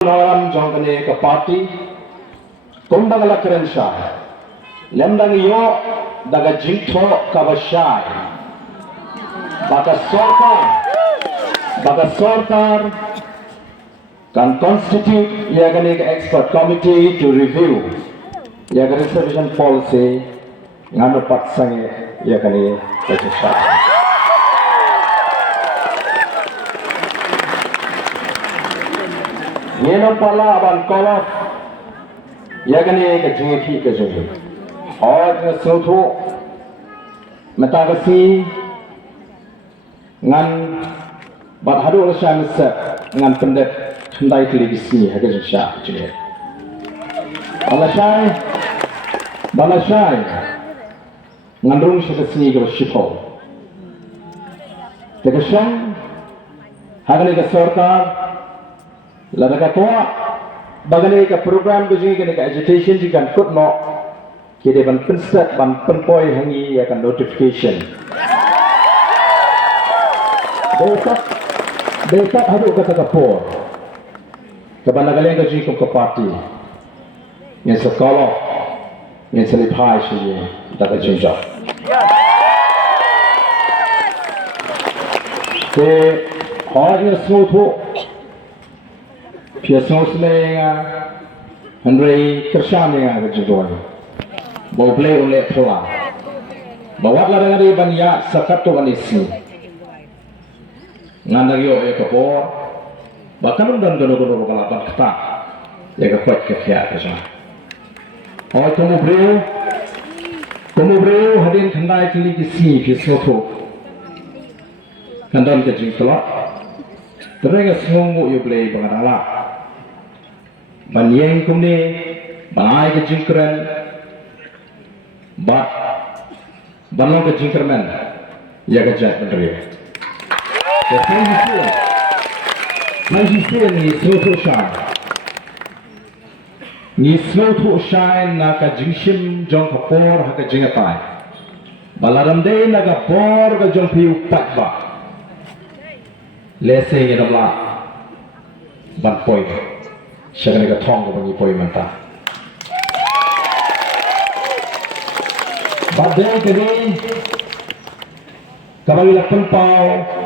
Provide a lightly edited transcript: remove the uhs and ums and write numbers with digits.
Noram jongkane ke parti kumbang la keren Shai lemdang yo daga Jingthoh Kaba Shai baka sorkar kan constitute yagane ke expert committee to review yagane reservation policy ngano pat sangeh yagane ke Shai Ngin pala aban kolaf yagane ke Jingiakhih ke Jingiakhih और सोथो metagasi ngan badhadu urusan se ngan pendet tundai televisi haga Shai je bala Shai ngan rung sekesni ke shipo tekesang haga ke sarkar lada ka tua bagane ka program ke jingi ke agitation jikan kutno kede ban pensat ban penpoi hangi akan notification detak hadu kata kapor keban nagalen ke jingi ke parti yang sekolah yang selipai sih daga Jingthoh ke hanya semua Piasong semenga Henry kerjanya ke Jingthoh mau play oleh pola bawa lah dengan dia banyak sekato kanisi ngandang yo ekapor bahkan undang gono-gono balapan ketak ya kekuat kekiat kerja oh temu beliau hadir kendai televisi piasong kandan ke Jingthoh terengah semua yo play bangalah Banyeng kumne banai ke jingkran bat banong ke jingkerman ya ke jat berdiri Majlisnya ni Soto Shai na ka jingshim jong kapor ha ka jingatai balaram de na ka por ka jong piu patba leseng ida bla ban poi Shagane ka thong ko bangi poi manta badeng kini kabali lakpan pau